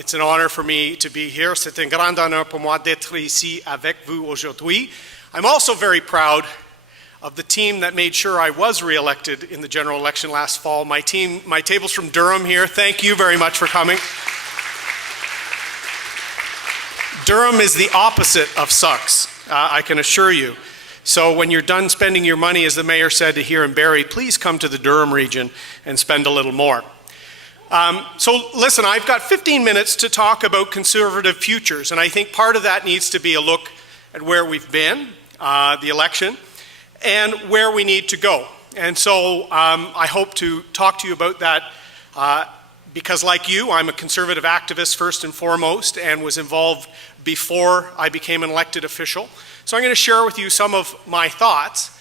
It's an honor for me to be here. C'est un grand honneur pour moi d'être ici avec vous aujourd'hui. I'm also very proud of the team that made sure I was re-elected in the general election last fall. My table's from Durham here. Thank you very much for coming. Durham is the opposite of sucks, I can assure you. So when you're done spending your money, as the mayor said here in Barrie, please come to the Durham region and spend a little more. So listen, I've got 15 minutes to talk about conservative futures, and I think part of that needs to be a look at where we've been, the election, and where we need to go. And so I hope to talk to you about that because like you, I'm a conservative activist first and foremost and was involved before I became an elected official. So I'm going to share with you some of my thoughts.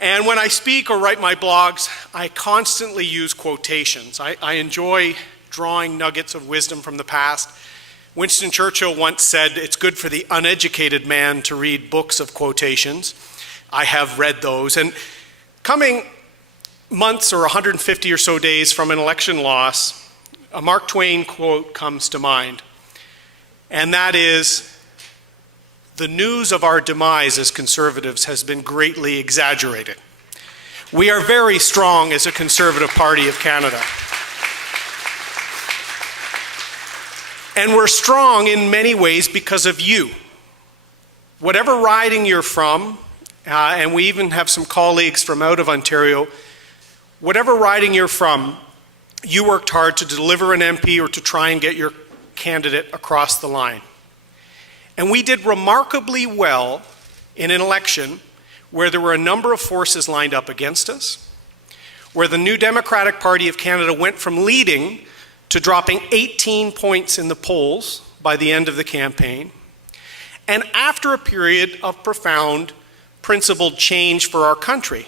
And when I speak or write my blogs, I constantly use quotations. I enjoy drawing nuggets of wisdom from the past. Winston Churchill once said, it's good for the uneducated man to read books of quotations. I have read those. And coming months or 150 or so days from an election loss, a Mark Twain quote comes to mind. And that is, the news of our demise as conservatives has been greatly exaggerated. We are very strong as a Conservative Party of Canada. And we're strong in many ways because of you. Whatever riding you're from, and we even have some colleagues from out of Ontario, whatever riding you're from, you worked hard to deliver an MP or to try and get your candidate across the line. And we did remarkably well in an election where there were a number of forces lined up against us, where the New Democratic Party of Canada went from leading to dropping 18 points in the polls by the end of the campaign, and after a period of profound, principled change for our country.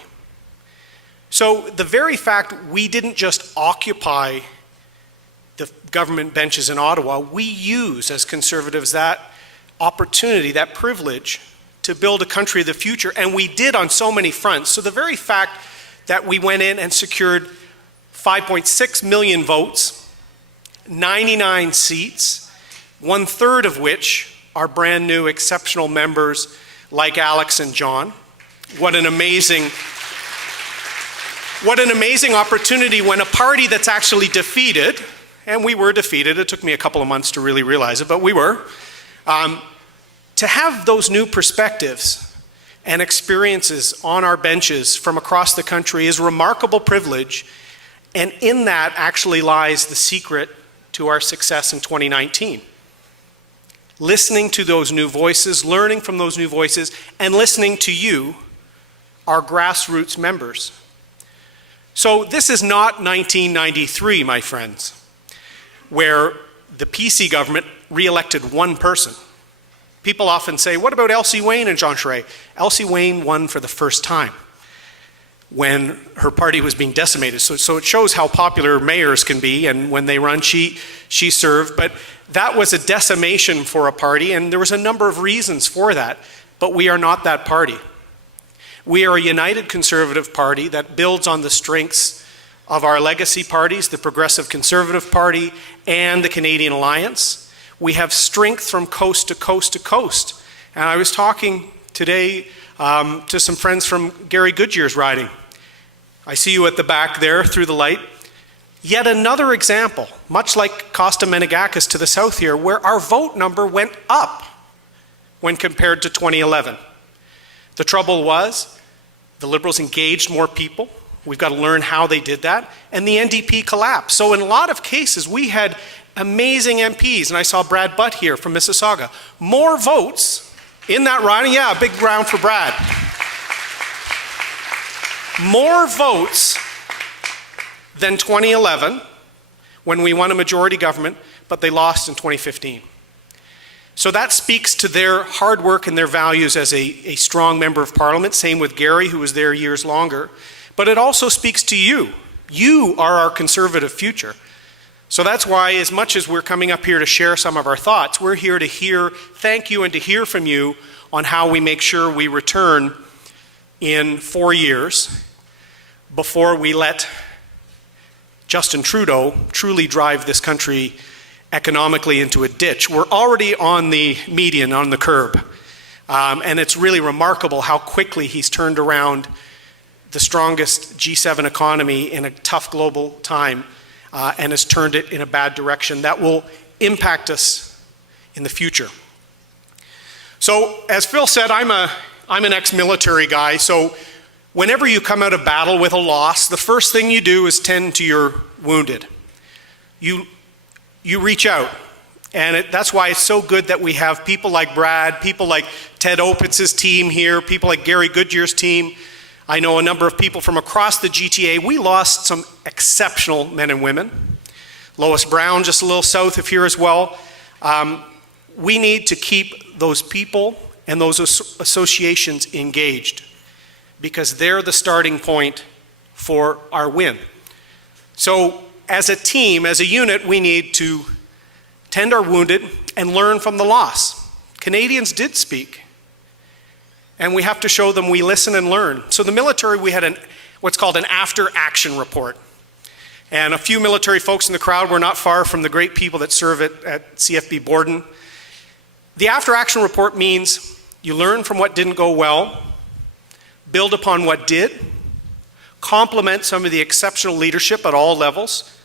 So the very fact we didn't just occupy the government benches in Ottawa, we use as Conservatives that opportunity, that privilege to build a country of the future, and we did on so many fronts. So the very fact that we went in and secured 5.6 million votes, 99 seats, 1/3 of which are brand new exceptional members like Alex and John. What an amazing opportunity when a party that's actually defeated, and we were defeated, it took me a couple of months to really realize it, but we were, to have those new perspectives and experiences on our benches from across the country is a remarkable privilege, and in that actually lies the secret to our success in 2019. Listening to those new voices, learning from those new voices, and listening to you, our grassroots members. So this is not 1993, my friends, where the PC government re-elected one person. People often say, what about Elsie Wayne and Jean Charest? Elsie Wayne won for the first time when her party was being decimated. So it shows how popular mayors can be, and when they run, she served. But that was a decimation for a party, and there was a number of reasons for that. But we are not that party. We are a united Conservative Party that builds on the strengths of our legacy parties, the Progressive Conservative Party and the Canadian Alliance. We have strength from coast to coast to coast. And I was talking today to some friends from Gary Goodyear's riding. I see you at the back there through the light. Yet another example, much like Costa Menegakis to the south here, where our vote number went up when compared to 2011. The trouble was, the Liberals engaged more people. We've got to learn how they did that. And the NDP collapsed. So in a lot of cases, we had amazing MPs, and I saw Brad Butt here from Mississauga. More votes in that riding, yeah, a big round for Brad. More votes than 2011, when we won a majority government, but they lost in 2015. So that speaks to their hard work and their values as a strong member of Parliament, same with Gary, who was there years longer. But it also speaks to you. You are our Conservative future. So that's why, as much as we're coming up here to share some of our thoughts, we're here to thank you and to hear from you on how we make sure we return in 4 years before we let Justin Trudeau truly drive this country economically into a ditch. We're already on the median, on the curb. And it's really remarkable how quickly he's turned around the strongest G7 economy in a tough global time and has turned it in a bad direction. That will impact us in the future. So, as Phil said, I'm an ex-military guy, so whenever you come out of battle with a loss, the first thing you do is tend to your wounded. You reach out. And that's why it's so good that we have people like Brad, people like Ted Opitz's team here, people like Gary Goodyear's team. I know a number of people from across the GTA. We lost some exceptional men and women. Lois Brown, just a little south of here as well. We need to keep those people and those associations engaged because they're the starting point for our win. So as a team, as a unit, we need to tend our wounded and learn from the loss. Canadians did speak. And we have to show them we listen and learn. So the military, we had what's called an after-action report. And a few military folks in the crowd were not far from the great people that serve at CFB Borden. The after-action report means you learn from what didn't go well, build upon what did, complement some of the exceptional leadership at all levels,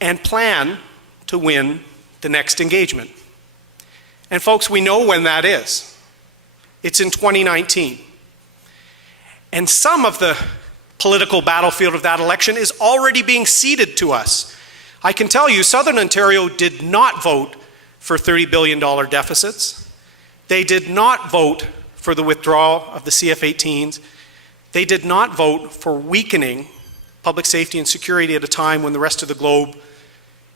and plan to win the next engagement. And folks, we know when that is. It's in 2019. And some of the political battlefield of that election is already being ceded to us. I can tell you, Southern Ontario did not vote for $30 billion deficits. They did not vote for the withdrawal of the CF-18s. They did not vote for weakening public safety and security at a time when the rest of the globe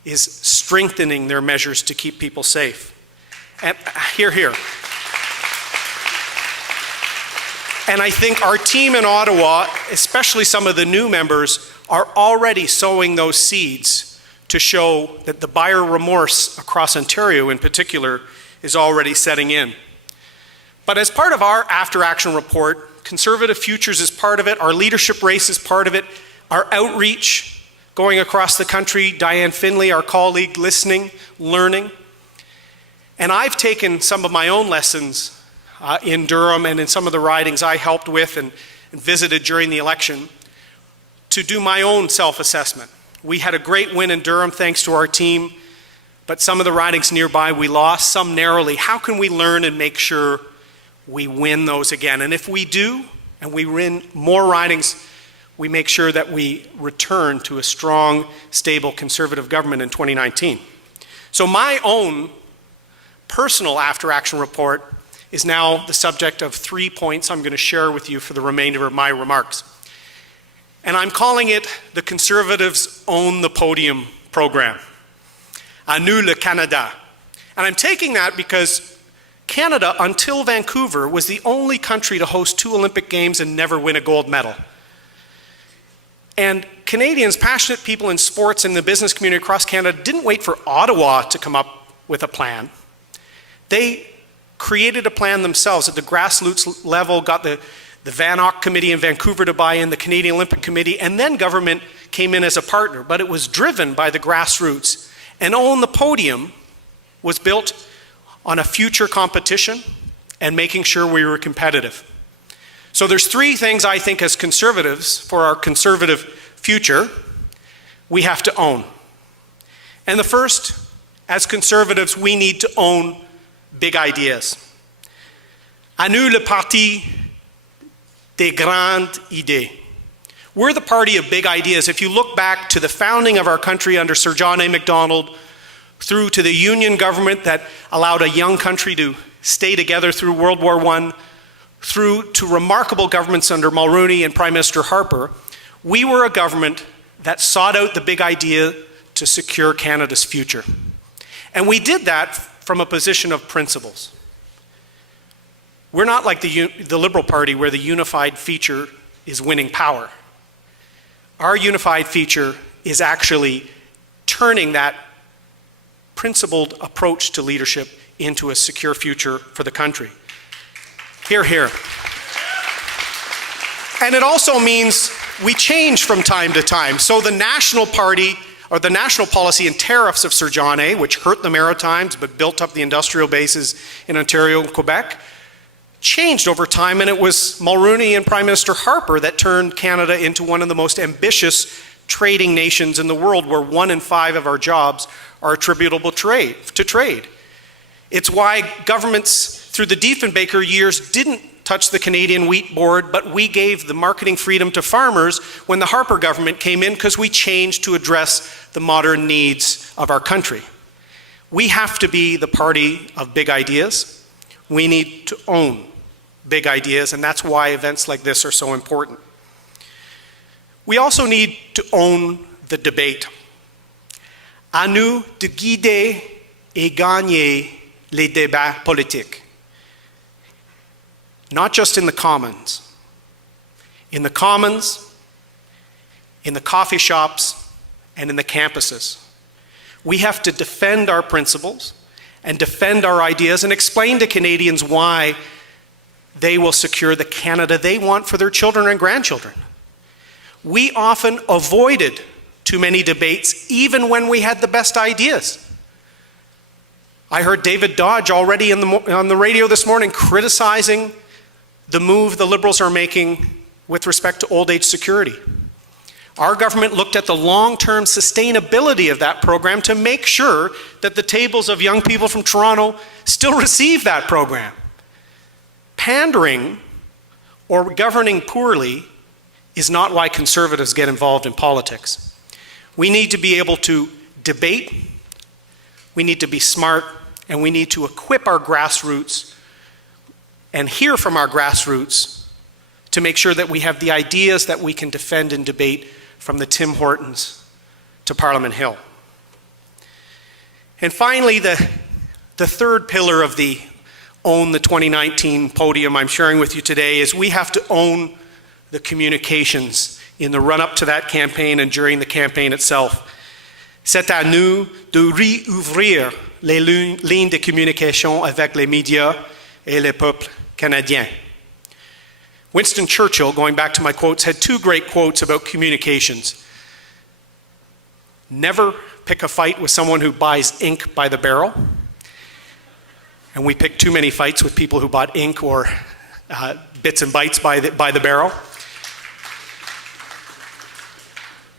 is strengthening their measures to keep people safe. And hear, hear. And I think our team in Ottawa, especially some of the new members, are already sowing those seeds to show that the buyer remorse across Ontario in particular is already setting in. But as part of our after-action report, Conservative Futures is part of it, our leadership race is part of it, our outreach going across the country, Diane Finley, our colleague, listening, learning. And I've taken some of my own lessons in Durham and in some of the ridings I helped with and visited during the election to do my own self-assessment. We had a great win in Durham thanks to our team, but some of the ridings nearby we lost, some narrowly. How can we learn and make sure we win those again? And if we do, and we win more ridings, we make sure that we return to a strong, stable Conservative government in 2019. So my own personal after-action report is now the subject of 3 points I'm going to share with you for the remainder of my remarks. And I'm calling it the Conservatives Own the Podium program. À nous le Canada. And I'm taking that because Canada, until Vancouver, was the only country to host 2 Olympic Games and never win a gold medal. And Canadians, passionate people in sports and the business community across Canada, didn't wait for Ottawa to come up with a plan. They created a plan themselves at the grassroots level, got the Van Ock Committee in Vancouver to buy in, the Canadian Olympic Committee, and then government came in as a partner. But it was driven by the grassroots. And Own the Podium was built on a future competition and making sure we were competitive. So there's 3 things I think as Conservatives, for our Conservative future, we have to own. And the first, as Conservatives, we need to own big ideas. À nous le parti des grandes idées. We're the party of big ideas. If you look back to the founding of our country under Sir John A. Macdonald, through to the Union government that allowed a young country to stay together through World War I, through to remarkable governments under Mulroney and Prime Minister Harper, we were a government that sought out the big idea to secure Canada's future. And we did that from a position of principles. We're not like the Liberal Party where the unified feature is winning power. Our unified feature is actually turning that principled approach to leadership into a secure future for the country. Hear, hear. And it also means we change from time to time. So the National Party or the national policy and tariffs of Sir John A., which hurt the Maritimes but built up the industrial bases in Ontario and Quebec, changed over time, and it was Mulroney and Prime Minister Harper that turned Canada into one of the most ambitious trading nations in the world, where 1 in 5 of our jobs are attributable to trade. It's why governments through the Diefenbaker years didn't touch the Canadian Wheat Board, but we gave the marketing freedom to farmers when the Harper government came in, because we changed to address the modern needs of our country. We have to be the party of big ideas. We need to own big ideas, and that's why events like this are so important. We also need to own the debate. À nous de guider et gagner les débats politiques. Not just in the Commons. In the Commons, in the coffee shops, and in the campuses. We have to defend our principles and defend our ideas and explain to Canadians why they will secure the Canada they want for their children and grandchildren. We often avoided too many debates, even when we had the best ideas. I heard David Dodge already on the radio this morning criticizing the move the Liberals are making with respect to old age security. Our government looked at the long-term sustainability of that program to make sure that the tables of young people from Toronto still receive that program. Pandering or governing poorly is not why Conservatives get involved in politics. We need to be able to debate, we need to be smart, and we need to equip our grassroots and hear from our grassroots to make sure that we have the ideas that we can defend and debate, from the Tim Hortons to Parliament Hill. And finally, the third pillar of the Own the 2019 Podium I'm sharing with you today is we have to own the communications in the run-up to that campaign and during the campaign itself. C'est à nous de réouvrir les lignes de communication avec les médias et le peuple canadien. Winston Churchill, going back to my quotes, had 2 great quotes about communications. Never pick a fight with someone who buys ink by the barrel. And we pick too many fights with people who bought ink or bits and bytes by the barrel.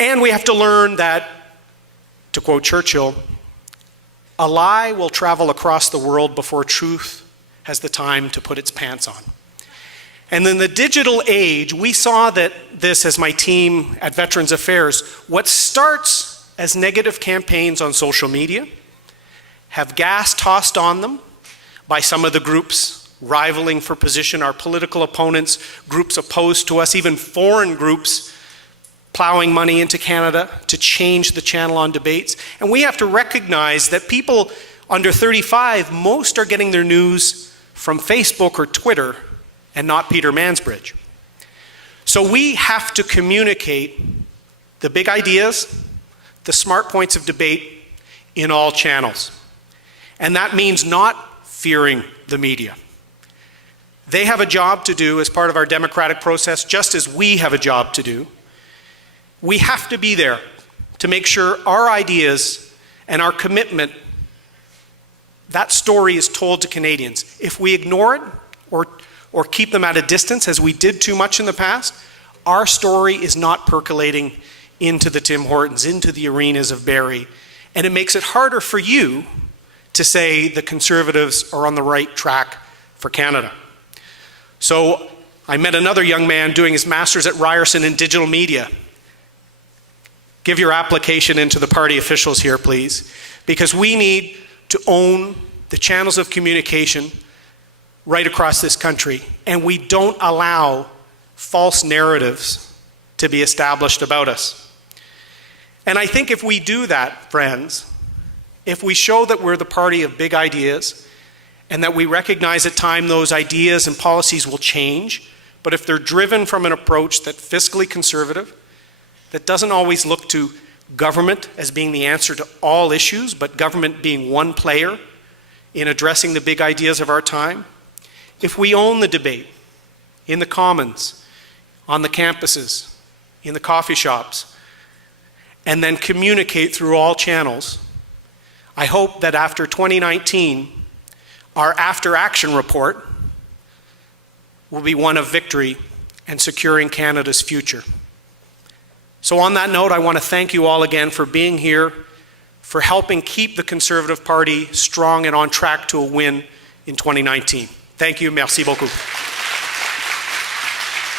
And we have to learn that, to quote Churchill, a lie will travel across the world before truth has the time to put its pants on. And in the digital age, we saw that this, as my team at Veterans Affairs, what starts as negative campaigns on social media, have gas tossed on them by some of the groups rivaling for position, our political opponents, groups opposed to us, even foreign groups plowing money into Canada to change the channel on debates. And we have to recognize that people under 35, most are getting their news from Facebook or Twitter and not Peter Mansbridge. So we have to communicate the big ideas, the smart points of debate in all channels. And that means not fearing the media. They have a job to do as part of our democratic process, just as we have a job to do. We have to be there to make sure our ideas and our commitment, that story is told to Canadians. If we ignore it or keep them at a distance, as we did too much in the past, our story is not percolating into the Tim Hortons, into the arenas of Barrie, and it makes it harder for you to say the Conservatives are on the right track for Canada. So I met another young man doing his master's at Ryerson in digital media. Give your application into the party officials here, please, because we need to own the channels of communication right across this country, and we don't allow false narratives to be established about us. And I think if we do that, friends, if we show that we're the party of big ideas and that we recognize at times those ideas and policies will change, but if they're driven from an approach that's fiscally conservative, that doesn't always look to government as being the answer to all issues, but government being one player in addressing the big ideas of our time, if we own the debate in the Commons, on the campuses, in the coffee shops, and then communicate through all channels, I hope that after 2019, our after-action report will be one of victory and securing Canada's future. So on that note, I want to thank you all again for being here, for helping keep the Conservative Party strong and on track to a win in 2019. Thank you. Merci beaucoup.